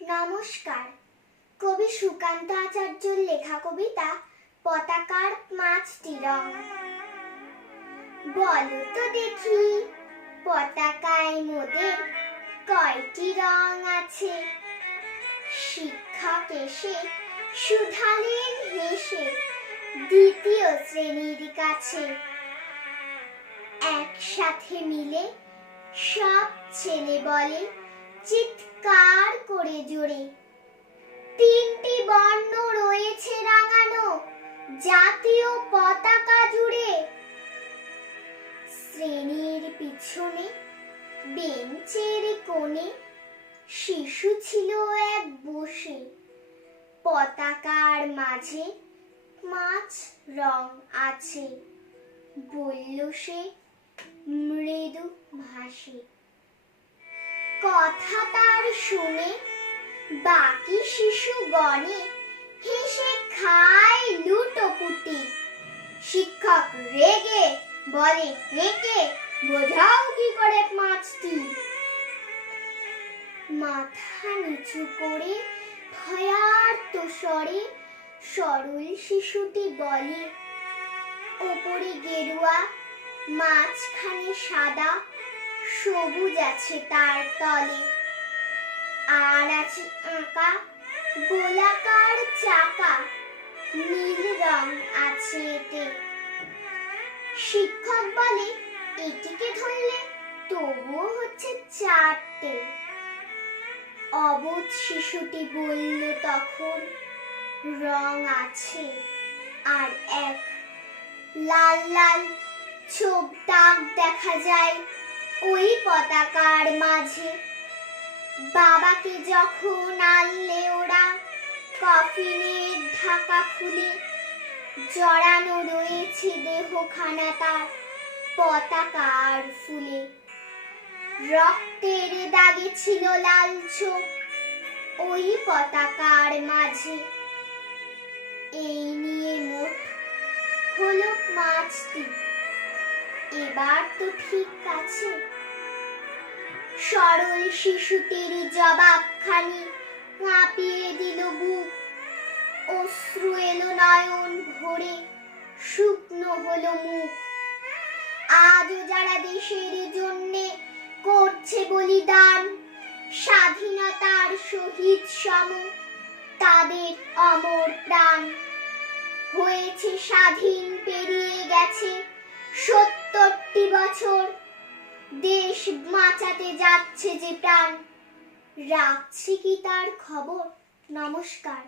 নমস্কার। কবি সুকান্ত আচার্যর লেখা কবিতা পতাকার পাঁচটি রং। বলো তো দেখি পতাকায় মোদের কয়টি রং আছে? শিক্ষক এসে শুধালেন হেসে দ্বিতীয় শ্রেণীর কাছে। একসাথে মিলে সব ছেলে বলে চিৎকার করে জোরে, তিনটি বর্ণ রয়েছে রাঙানো জাতীয় পতাকা জুড়ে। শ্রেণীর পিছনে বেঞ্চের কোণে শিশু ছিল এক বসে, পতাকার মাঝে পাঁচ রং আছে বলল সে মৃদু ভাষে। কথা তার শুনে বাকি শিশুগণে হেসে খায় লুটোপুটি। শিক্ষক রেগে বলে হেঁকে বোঝাও কি করে পাঁচটি। মাথা নিচু করে ভয়ার্ত স্বরে সরল শিশুটি বলে, ওপরে গেরুয়া মাঝখানে সাদা, সবুজ আছে তার তলে, আর আছে আঁকা গোলাকার চাকা, নীল রং আছে এতে। শিক্ষক বলে এটিকে ধরলে তবুও হচ্ছে চারটে। অবুঝ শিশুটি বলল তখন, রং আছে আর এক। লাল লাল ছোপ দাগ দেখা যায় ওই পতাকার মাঝে। বাবাকে যখন আনলে ওরা কফিনের ঢাকা খুলে, জড়ানো রয়েছে দেহখানা তার পতাকার ফুলে। রক্তের দাগে ছিল লাল ছোপ ওই পতাকার মাঝে। এই নিয়ে মোট হলো পাঁচটি, এবার তো ঠিক আছে। সরল শিশুটির জবাবখানি কাঁপিয়ে দিল বুক, অশ্রু এলো নয়ন ভরে, শুকনো হলো মুখ। আজও যারা দেশের জন্যে করছে বলিদান, স্বাধীনতার শহীদ সম তাদের অমর প্রাণ। হয়েছে স্বাধীন পেরিয়ে গেছে ৭০টি বছর, দেশ বাঁচাতে যাচ্ছে যে প্রাণ, রাখছে কি তার খবর? নমস্কার।